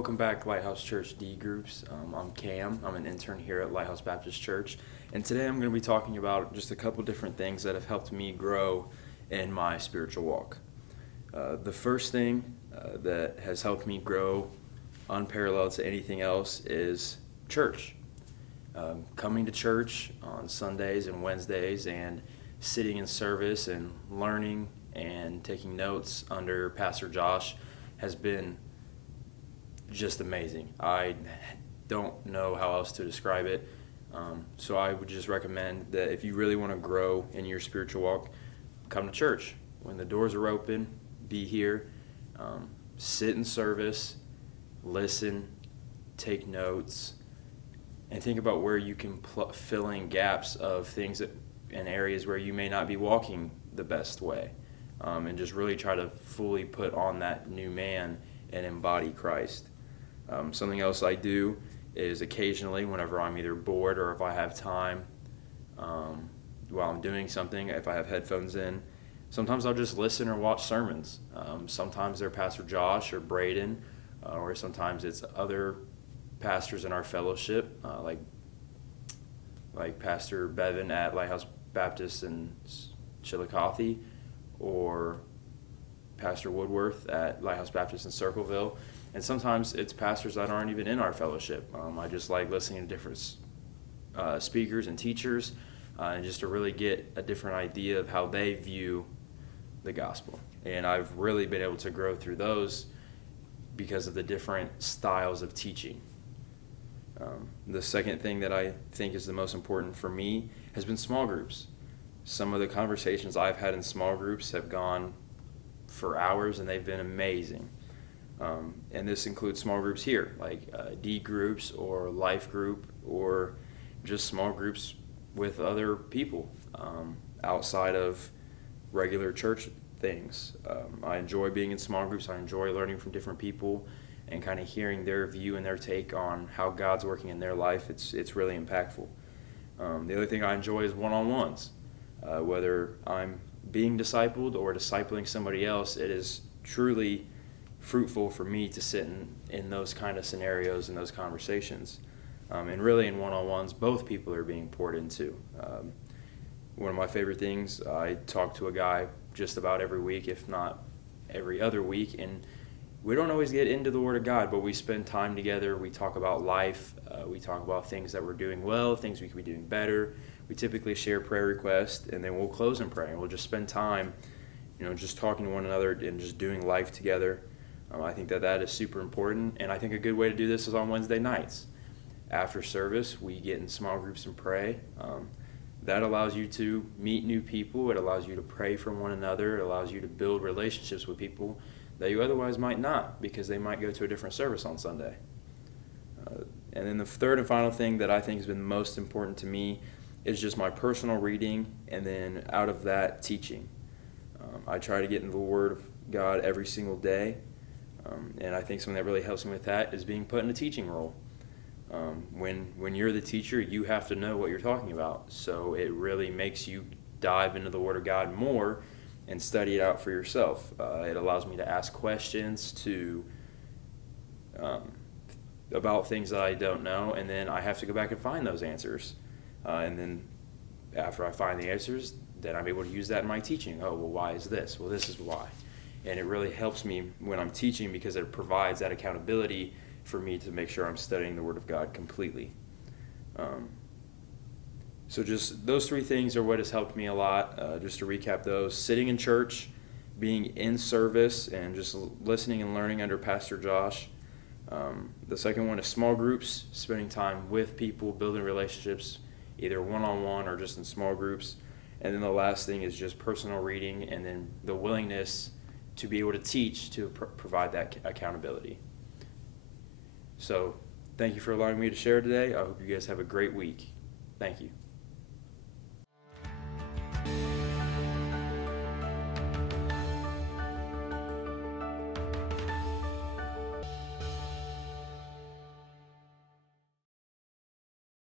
Welcome back, Lighthouse Church D Groups. I'm Cam. I'm an intern here at Lighthouse Baptist Church. And today I'm going to be talking about just a couple different things that have helped me grow in my spiritual walk. The first thing that has helped me grow unparalleled to anything else is church. Coming to church on Sundays and Wednesdays and sitting in service and learning and taking notes under Pastor Josh has been just amazing. I don't know how else to describe it. So I would just recommend that if you really want to grow in your spiritual walk, come to church. When the doors are open, be here, sit in service, listen, take notes, and think about where you can fill in gaps of things and areas where you may not be walking the best way. And just really try to fully put on that new man and embody Christ. Something else I do is occasionally, whenever I'm either bored or if I have time while I'm doing something, if I have headphones in, sometimes I'll just listen or watch sermons. Sometimes they're Pastor Josh or Braden, or sometimes it's other pastors in our fellowship, like Pastor Bevan at Lighthouse Baptist in Chillicothe, or Pastor Woodworth at Lighthouse Baptist in Circleville. And sometimes it's pastors that aren't even in our fellowship. I just like listening to different speakers and teachers, and just to really get a different idea of how they view the gospel. And I've really been able to grow through those because of the different styles of teaching. The second thing that I think is the most important for me has been small groups. Some of the conversations I've had in small groups have gone for hours, and they've been amazing. And this includes small groups here, like D groups or life group, or just small groups with other people outside of regular church things. I enjoy being in small groups. I enjoy learning from different people and kind of hearing their view and their take on how God's working in their life. It's really impactful. The other thing I enjoy is one-on-ones. Whether I'm being discipled or discipling somebody else, it is truly fruitful for me to sit in those kind of scenarios and those conversations. And really in one-on-ones, both people are being poured into. One of my favorite things, I talk to a guy just about every week, if not every other week, and we don't always get into the Word of God, but we spend time together. We talk about life. We talk about things that we're doing well, things we could be doing better. We typically share prayer requests, and then we'll close in prayer, and we'll just spend time, just talking to one another and just doing life together. I think that is super important, and I think a good way to do this is on Wednesday nights. After service, we get in small groups and pray. That allows you to meet new people. It allows you to pray for one another. It allows you to build relationships with people that you otherwise might not, because they might go to a different service on Sunday. And then the third and final thing that I think has been most important to me is just my personal reading, and then out of that, teaching. I try to get into the Word of God every single day. And I think something that really helps me with that is being put in a teaching role. When you're the teacher, you have to know what you're talking about. So it really makes you dive into the Word of God more and study it out for yourself. It allows me to ask questions about things that I don't know, and then I have to go back and find those answers. And then after I find the answers, then I'm able to use that in my teaching. Oh, well, why is this? Well, this is why. And it really helps me when I'm teaching, because it provides that accountability for me to make sure I'm studying the Word of God completely. So just those three things are what has helped me a lot. Just to recap those: sitting in church, being in service, and just listening and learning under Pastor Josh. The second one is small groups, spending time with people, building relationships, either one-on-one or just in small groups. And then the last thing is just personal reading, and then the willingness to be able to teach to provide that accountability. So thank you for allowing me to share today. I hope you guys have a great week. Thank you.